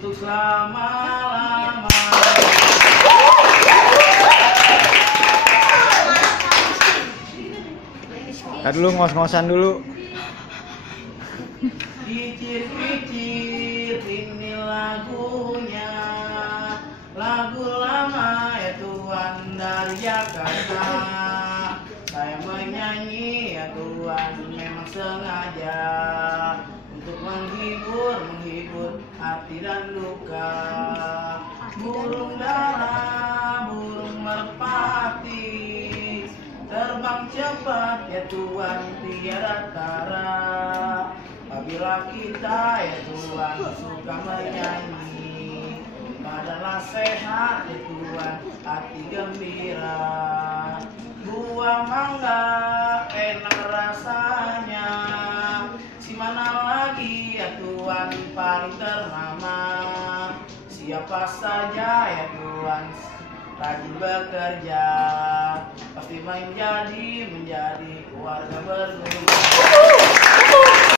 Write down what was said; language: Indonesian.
untuk selama-lamanya. Nah dulu ngos-ngosan dulu. Kicir-kicir ini lagunya, lagu lama ya Tuhan dari Jakarta. Saya menyanyi ya Tuhan memang sengaja untuk menghibur hati dan luka. Burung dara, burung merpati, terbang cepat ya Tuhan tiada tara. Apabila kita ya Tuhan suka menyanyi, badanlah sehat ya Tuhan, hati gembira. Buah mangga enak rasanya, si mana lagi ya Tuhan paling ternama. Siapa saja ya Tuhan rajin bekerja, pasti menjadi keluarga berguna.